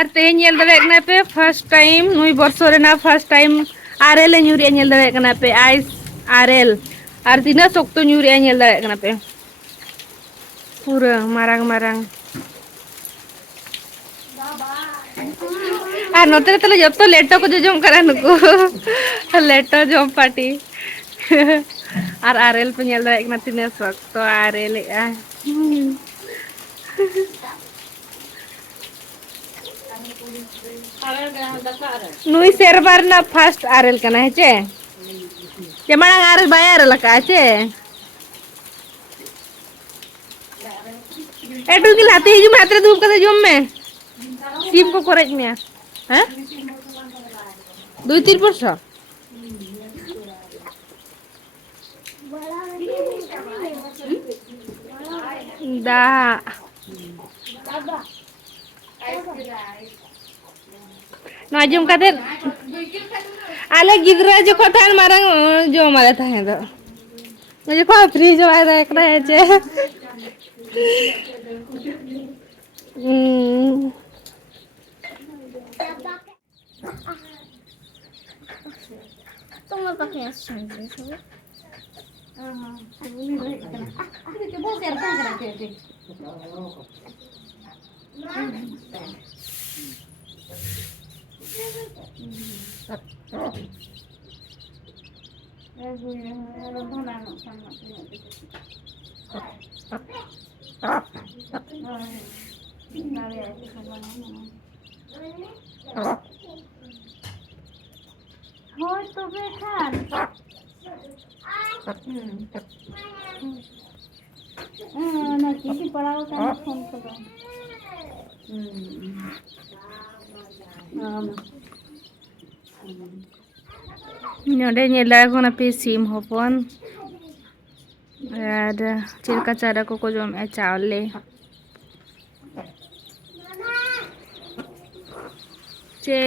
Are ते नेल दरे पे फर्स्ट टाइम नुई बर्षो रेना फर्स्ट टाइम आरेल ᱧᱩᱨᱤᱭᱟ नेल दरे कना पे आइस आरेल आर तिना सोक्तो ᱧᱩᱨᱤᱭᱟ नेल दरे कना पे पूरा मारांग मारांग आर नोते तले जत्तो लेटो को जम करा नुको लेटो जम पार्टी आर आरेल पे नेल दरे कना तिना सोक्तो आरेल आ नुई सेरबार ना फर्स्ट आरेल कना है चे चेमाड़ा आरेल बाय आरेल का चे एटू की लाते हिजु मात्रे धूप कते जम में सीम को कोरेज में हैं 2-3 वर्ष दा नाजुम कते आले गिदरा जो कोथान मारंग जो मारे थाहे दो मुझे को फ्रीज वाला देख रहे छे तुम लोग क्या सुन रहे हो के बहुत यार काम करते थे होय तो बेखान ना किसी पढ़ाओ का फोन करो नोडे नेला कोना पे सीम होपन आर चिरका चारा को जम ए चावले चे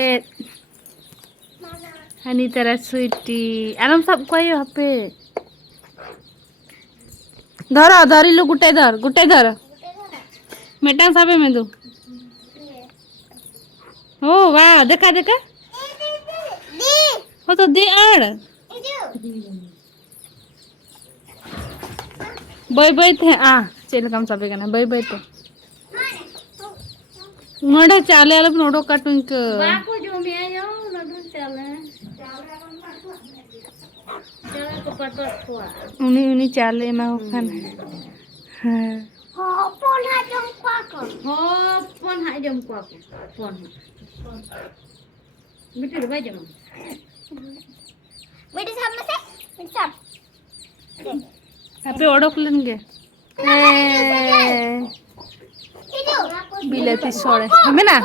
हनी तरह स्वीटी आराम सब कोई हपे धर धरी लो गुटे धर मेटा साबे में दो ओ वाह देखा देखा हो तो दे आड़ बय बय थे आ चल कम साबे कना बय बय तो नोडे चाले आले नोडो काटुंक बाको जो में आयो नडु चले चले को पटो खोआ उनी चाले मा खान हां हो फोन हा जम पाको हो फोन हा जम पाको फोन मिटर बाय जम मिटर साहब में से मिटर साहब आपे ओडोक लेंगे बिलाती सोड़े हमें ना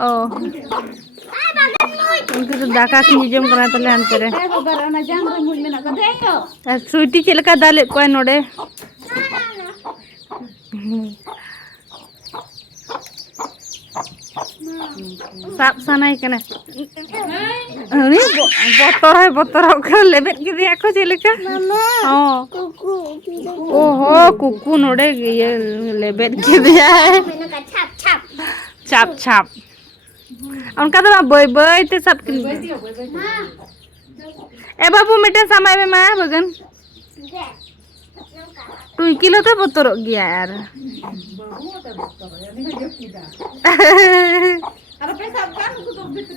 ओ उनके तो दाका की जम करा तले अंतरे स्वीटी चिलका दाले कोई नोडे साप सनाई कने अरे बतर के लेबेट के दिया को चिलका हां ओहो कुकू नोडे ये लेबेट के दिया है छाप छाप उनका तो बय बय ते सब ए बाबू मिटे समय में मा बगन तू किलो तो बतर गया यार अरे पे सब कान को तो भीतर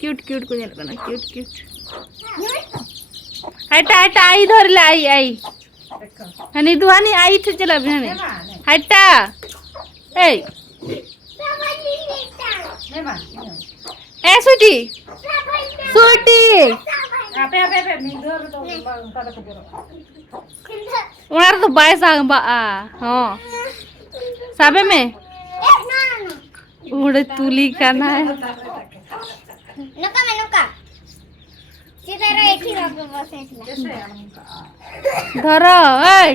क्यूट क्यूट को नेल कना क्यूट क्यूट हटा हटा आई धर ले आई हनी दुहानी आई थे चला बहने हटा ए ए सुटी सुटी आपे मिदर तो का को जरो उनार तो बाय सांग बा हां साबे में उड़े तुली काना है नुका सीधा रे एक ही बाप बस ऐसे धर ए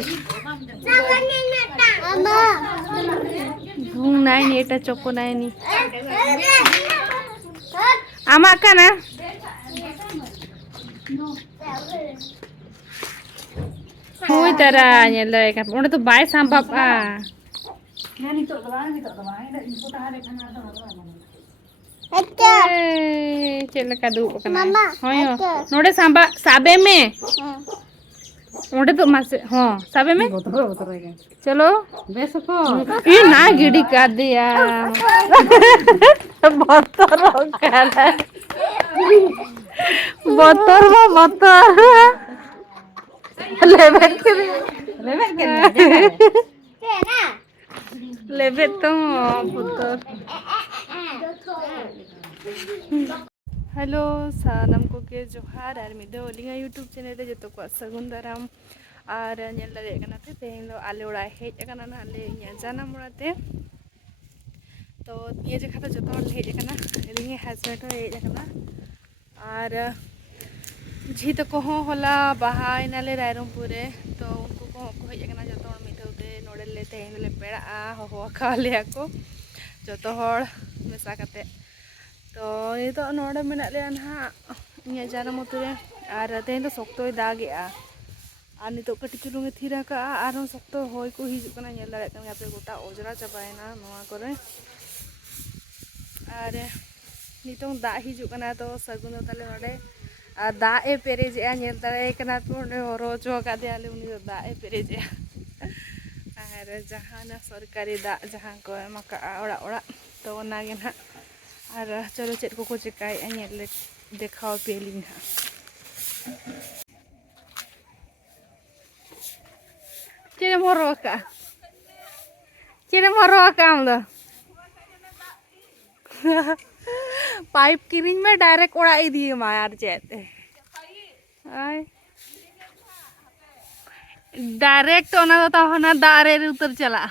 घूम नाई नी एटा चोको नाई नी आमा काना हुई तारा nyel dare kan onde to bai sambab a चल का दू होयो नोडे सांबा साबे में ओंडे तो मासे हां साबे में चलो ये ना गिडी कर दिया बतर कर बतर लेबे लेबे तो बतर हेलो सानम को के जोहार और मिदो लिंगा यूट्यूब चैनल रे जतो को सगुन दाराम और नेल दारे कना ते तेन दो आले ओड़ा हेज कना ना आले इया जानम ओड़ाते तो ये जगह तो जतो हेज कना लिंगे हस्बैंड हो हेज कना और झीत को होला बहाय नाले रायरमपुर रे तो उनको को हेज कना जतो मिदोते नोडे ले तेन ले पेड़ा हो खाले को जतो हड़ मेसा कते तो ये तो नोडे मेना ले ना इया जानम उतरे और तेन तो सख्तोय दागेआ और नितो कटी चुलुंगे थीरा का और सख्तो होय को हिजु कना नेल दारे कना पे गोटा ओजरा चबायना नोआ करे और नितो दा हिजु कना तो सगुन ताले नोडे और दा ए पेरेजे नेल दारे कना तो रोजो का दे आले उनी दा ए पेरेजे और जहां सरकारी दा जहां को एमाका ओड़ा ओड़ा तो ओनागे ना और चलो चेक को चिकाय नेल देखाओ पेलिंग ना चेरे मोरोका आम दो पाइप किरिंग में डायरेक्ट ओड़ा इदी मा यार चेते आई डायरेक्ट ओना तो हना दारे उतर चला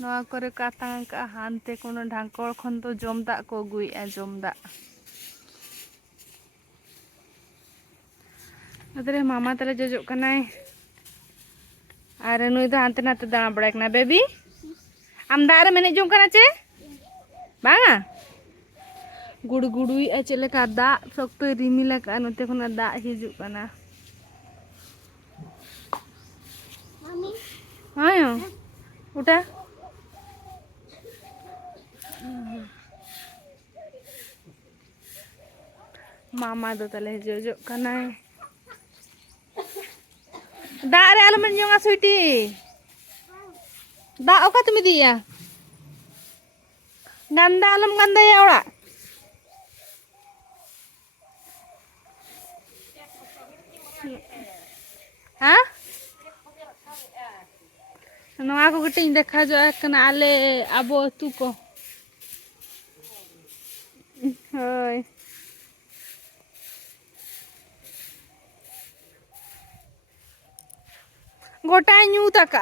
नवा करे कातांग का हानते कोनो ढांकोल खन तो जमदा को गुइया जमदा अदरे मामा तले जजो कनाय अरे नुई तो हानते नाते दाना बड़ा कना बेबी आम दारे मेने जों कना चे बांगा गुड़ गुड़ुई चले का दा सख्तो रिमिला का नते खना दा हिजु कना मम्मी हायो उठा मामा दो तले जजो कनाय दा रे आलम जोंगा स्वीटी दा ओका तुम दिया गंदा आलम गंदा या ओड़ा हाँ नवा को गटिंग देखा जो कना आले आबो तू को होय गोटा न्यू तक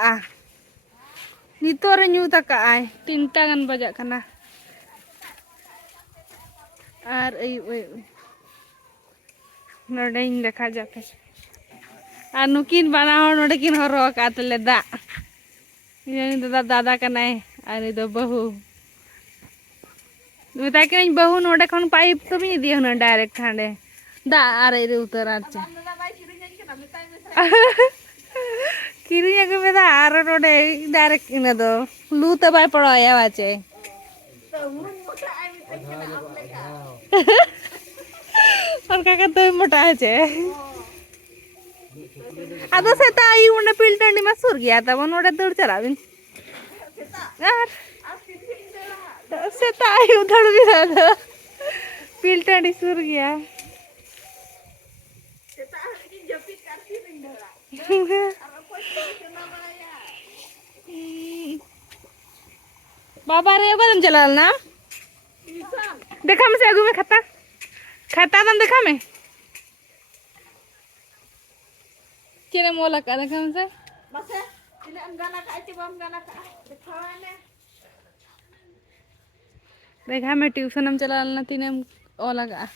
नितोर न्यू तक आय 3टा गान बजा कना और नोडे देखा जाके और नुकिन बना हो नोडे किन हरो का तले दा ये दादा दादा कनाय और दो बहु बता के बहु नोडे खन पाइप तो भी दिए ना डायरेक्ट हांडे दा आरे रे उतर आचे किरिया के बेदा आरो नोडे डायरेक्ट इना दो लू तो बाय पड़ाया वाचे और काका तो मोटा है अदो सेता आई उन्हें पिल्टंडी में सुर गया था वो नोडे दूर चला बिन यार सेता आई उधर भी रहा पिल्टंडी सुर गया बाबा रे बदम चला ना देखा मैं से आगू में खाता दम देखा मैं चले मोला का देखा मैं से बस इने अंगाना का आचे बम गाना का दिखावाने देखा मैं ट्यूशन हम चला ना तीने ओ लगा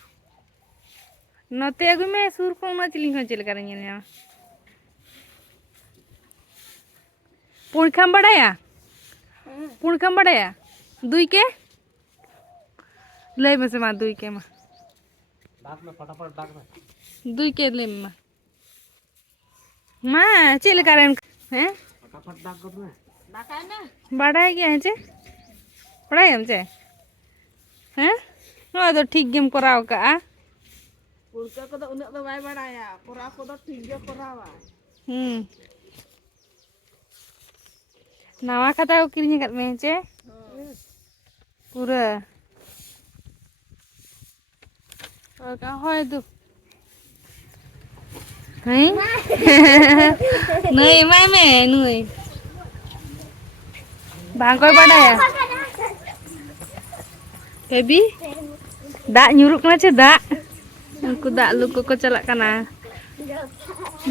नते आगू में सुर को ना चिलिंग हो चल करेंगे ने पुणखम बड़ाया दुई के ले में से मा दुई के मा बात में फटाफट बात में दुई के ले में मा चेले कारण हैं बाढ़ाई गया है चे पढ़ाई हम चे हैं नो तो ठीक गेम कराओ का उल्टा को तो उन्हें तो बाय बढ़ाया कोरा को तो ठीक है कोरावा नवा खाता को किरनी कर में चे पूरा और का होय तू नहीं नहीं मैं नुई bang koy pada ya baby dak nyuruk na ce dak aku dak lu ko celak kana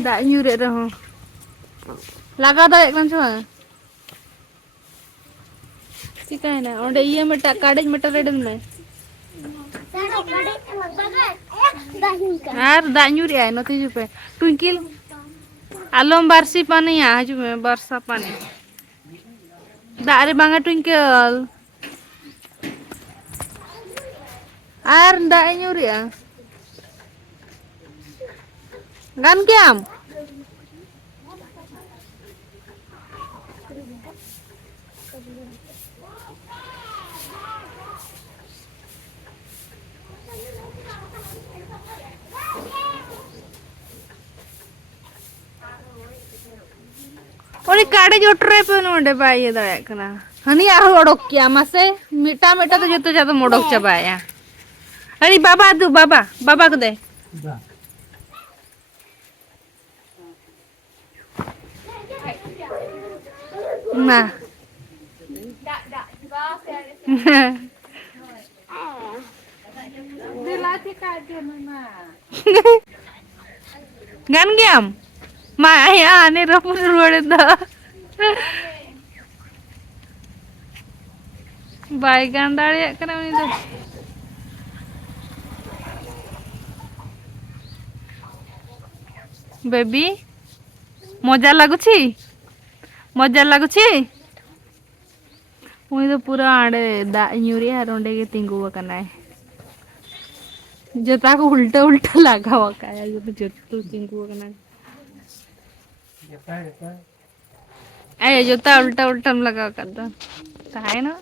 dak nyurek dah laga da eklan cuma ठीक है ना और ये मटा काडेज मटा रेडन में यार dak nyuri ay noti jupe twinkle alom barsi pani ya jupe barsa pani dak re banga twinkle air dak nyuri ya gan kiam और काड़े जो tray पे नोडे बाई दाया कना हनी आरो ओडोक किया मासे मीठा मीठा तो जतो जातो मोडोक चबाया अरे बाबा दू बाबा बाबा को दे ना दिलाती काटे ना gan giam ma ya ne rapun ruade da bai gan dare kana ni do baby मजा लगुची मुई तो पूरा आड़े दा न्यूरी आर ओंडे के तिंगु वकना है जता को उल्टा उल्टा लगा वका है जो जत्तु तिंगु वकना ए जता उल्टा उल्टा लगा कर दो काहे ना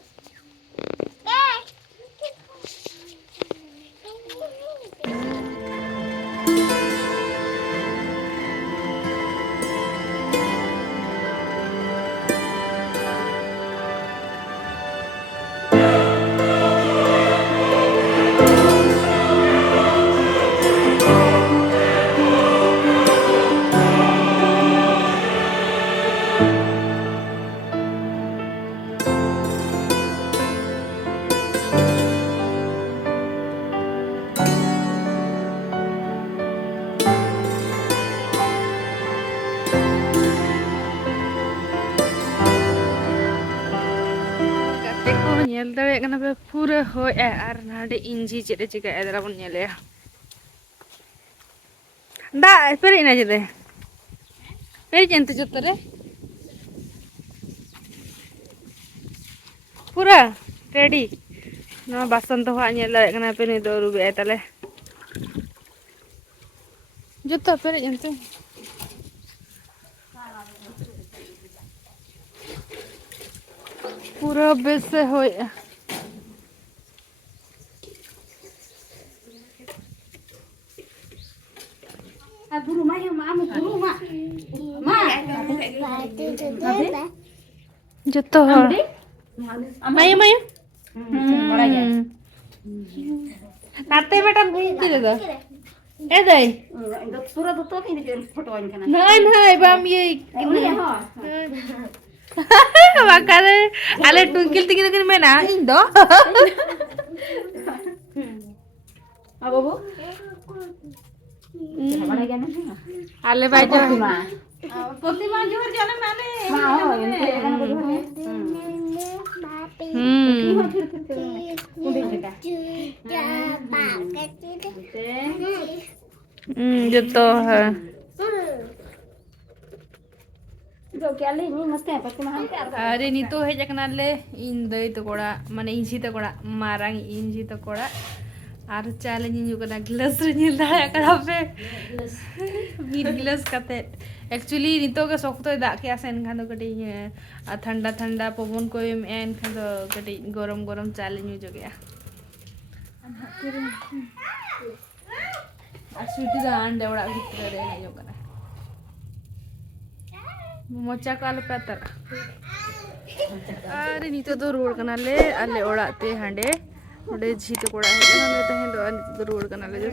पूरा हो यार नाडे इंजी चेरे चिका एदरा बन नेले दा पेरे ना जदे पेरे जंत जतरे पूरा रेडी नो बसंत हो नेले कना पेने दो रुबे तले जतो पेरे जंत पूरा बेस हो Guru mah yang mah guru mah. Mah. जतो हो माय माय नाते बेटा बुझते दे ए दे Pura tuh ini jadi fotoin kan. नहीं बाम ये makanya ale tungkil tinggi tinggi mana indo Apa bu? ale baca प्रतिमा जोर जाने माने जतो है अरे नी तो है जकनाले इन दई तो कोड़ा माने इंजी तो कोड़ा मारांग इंजी तो कोड़ा आर चाले नी जो कना ग्लास रे नी दाया करा पे 2 ग्लास काते एक्चुअली नितो के सख्त दाग के आसे एनखान दो कटी ठंडा ठंडा पवन को एनखान दो कटी गरम गरम चाले न्यू जगह स्वीटी दा अंडे ओड़ा भितर रे ना जो कना मोचा को आलू पातर अरे नितो दो रोड कना ले आले ओड़ा ते हांडे ओडे झीत कोड़ा है ना तो रोड कना ले जो